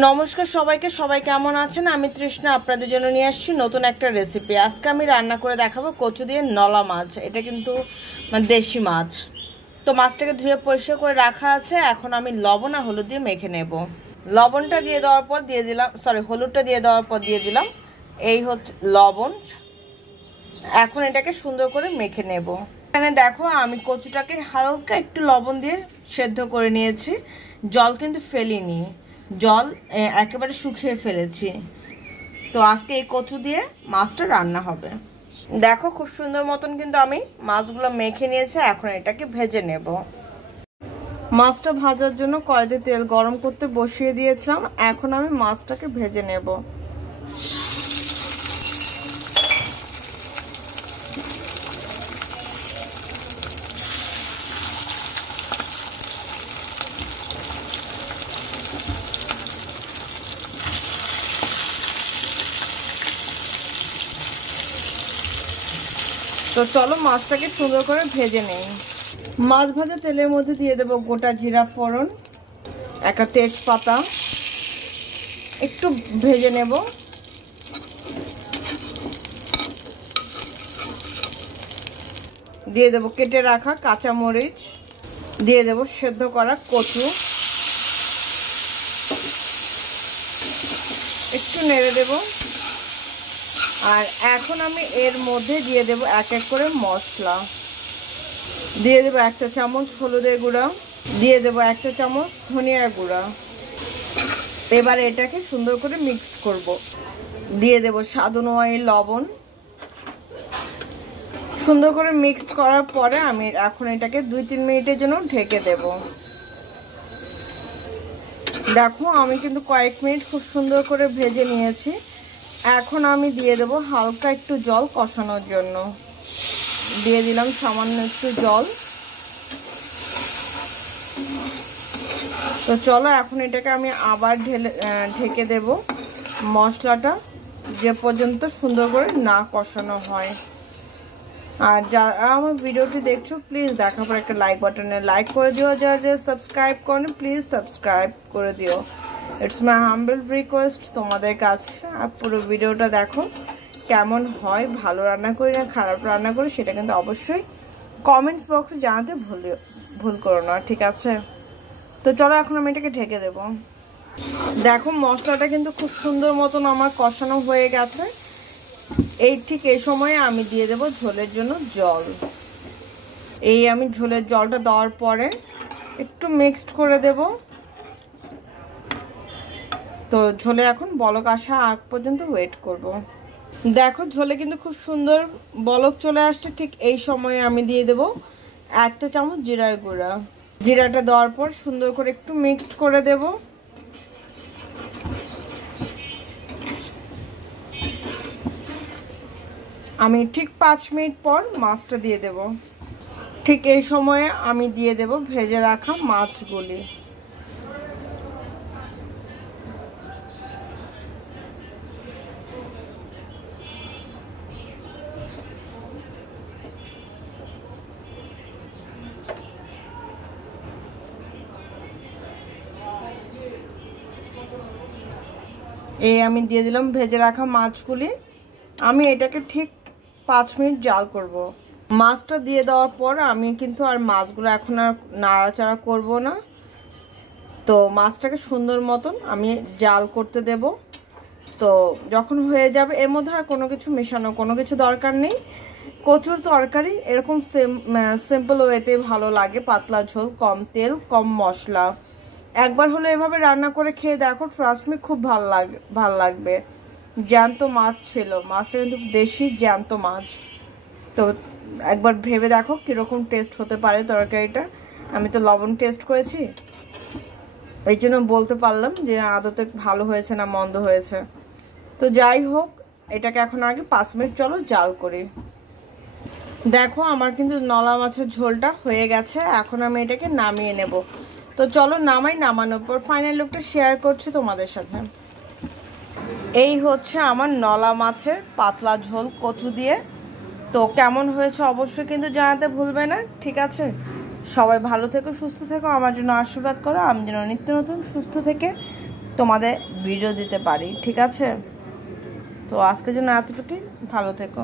নমস্কার সবাইকে, সবাই কেমন আছেন? আমি তৃষ্ণা আপনাদের জন্য নিয়ে আসছি নতুন একটা রেসিপি। আজকে আমি রান্না করে দেখাবো কচু দিয়ে নলা মাছ। এটা কিন্তু দেশি মাছ। তো মাছটাকে ধুয়ে পরিষ্কার করে রাখা আছে। এখন আমি লবণ আর হলুদ দিয়ে মেখে নেব। লবণটা দিয়ে দেওয়ার পর দিয়ে দিলাম, হলুদটা দিয়ে দেওয়ার পর দিয়ে দিলাম এই হচ্ছে লবণ। এখন এটাকে সুন্দর করে মেখে নেব। এখানে দেখো আমি কচুটাকে হালকা একটু লবণ দিয়ে সেদ্ধ করে নিয়েছি। জল কিন্তু ফেলিনি, জল একেবারে শুকিয়ে ফেলেছি। তো আজকে এই কচু দিয়ে মাছটা রান্না হবে। দেখো খুব সুন্দর মতন কিন্তু আমি মাছগুলো মেখে নিয়েছি। এখন এটাকে ভেজে নেব। মাছটা ভাজার জন্য কড়াইতে তেল গরম করতে বসিয়ে দিয়েছিলাম। এখন আমি মাছটাকে ভেজে নেব। তো চলো মাছটাকে সুন্দর করে ভেজে নেই। মাছ ভাজা তেলের মধ্যে দিয়ে দেব গোটা জিরা ফোড়ন, একটা তেজপাতা, একটু ভেজে নেব। দিয়ে দেব কেটে রাখা কাঁচা মরিচ, দিয়ে দেব সেদ্ধ করা কচু, একটু নেড়ে দেব। আর এখন আমি এর মধ্যে দিয়ে দেব এক এক করে মশলা। দিয়ে দেব 1 চা চামচ হলুদের গুঁড়া, দিয়ে দেব 1 চা চামচ ধনিয়ার গুঁড়া। এবার এটাকে সুন্দর করে মিক্সড করব। দিয়ে দেব স্বাদ অনুযায়ী লবণ। সুন্দর করে মিক্সড করার পরে আমি এখন এটাকে 2-3 মিনিটের জন্য ঢেকে দেব। দেখো আমি কিন্তু কয়েক মিনিট খুব সুন্দর করে ভেজে নিয়েছি। এখন আমি দিয়ে দেব হালকা একটু জল কষানোর জন্য। দিয়ে দিলাম সামান্য একটু জল। তো চলো এখন এটাকে আমি আবার ঢেকে দেব মশলাটা যে পর্যন্ত সুন্দর করে না কষানো হয়। আর যারা আমার ভিডিওটি দেখছো প্লিজ দেখার পর একটা লাইক বাটনে লাইক করে দিও। যারা যারা সাবস্ক্রাইব করেন প্লিজ সাবস্ক্রাইব করে দিও। ইটস মাই হাম্বল রিকোয়েস্ট তোমাদের কাছে। আর পুরো ভিডিওটা দেখো কেমন হয়, ভালো রান্না করি না খারাপ রান্না করি সেটা কিন্তু অবশ্যই কমেন্টস বক্সে জানাতে ভুল করো না, ঠিক আছে? তো চলো এখন আমি এটাকে ঢেকে দেব। দেখো মশলাটা কিন্তু খুব সুন্দর মতন আমার কষানো হয়ে গেছে। ঠিক এই সময়ে আমি দিয়ে দেব ঝোলের জন্য জল। আমি ঝোলের জলটা দেওয়ার পরে একটু মিক্সড করে দেব। তো ঝোলে এখন বলক আসা আগ পর্যন্ত ওয়েট করব। দেখো ঝোলে কিন্তু খুব সুন্দর বলক চলে আসছে। ঠিক এই সময়ে আমি দিয়ে দেব 1 চা চামচ জিরার গুঁড়া। জিরাটা দেওয়ার পর সুন্দর করে একটু মিক্সড করে দেব। আমি ঠিক 5 মিনিট পর মাছটা দিয়ে দেব। ঠিক এই সময়ে আমি দিয়ে দেব ভেজে রাখা মাছগুলি। আমি দিয়ে দিলাম ভেজে রাখা মাছগুলি। আমি এটাকে ঠিক 5 মিনিট জাল করব। মাছটা দিয়ে দেওয়ার পর আমি কিন্তু আর মাছগুলো এখন আর নাড়াচাড়া করব না। তো মাছটাকে সুন্দর মতন আমি জাল করতে দেব। তো যখন হয়ে যাবে এর মধ্যে আর কোনো কিছু মেশানো কোনো কিছু দরকার নেই। কচুর তরকারি এরকম সিম্পল ওয়েতে ভালো লাগে, পাতলা ঝোল, কম তেল কম মশলা। একবার হলো এভাবে রান্না করে খেয়ে দেখো, ট্রাস্ট মি খুব ভালো লাগবে। জ্যান্ত মাছ ছিল, মাছটা কিন্তু দেশি জ্যান্ত মাছ। তো একবার ভেবে দেখো কীরকম টেস্ট হতে পারে তরকারিটা। আমি তো লবণ টেস্ট করেছি, এই জন্য বলতে পারলাম যে আদতে ভালো হয়েছে না মন্দ হয়েছে। তো যাই হোক এটাকে এখন আগে 5 মিনিট চলো জাল করি। দেখো আমার কিন্তু নলা মাছের ঝোলটা হয়ে গেছে। এখন আমি এটাকে নামিয়ে নেব। তো চলো নামানোর পর ফাইনাল লুকটা শেয়ার করছি তোমাদের সাথে। এই হচ্ছে আমার নলা মাছের পাতলা ঝোল কচু দিয়ে। তো কেমন হয়েছে অবশ্যই কিন্তু জানাতে ভুলবে না, ঠিক আছে? সবাই ভালো থেকো, সুস্থ থেকো, আমার জন্য আশীর্বাদ করো। আমি যেন নিত্য নতুন সুস্থ থেকে তোমাদের ভিডিও দিতে পারি, ঠিক আছে? তো আজকের জন্য এতটুকুই, ভালো থেকো।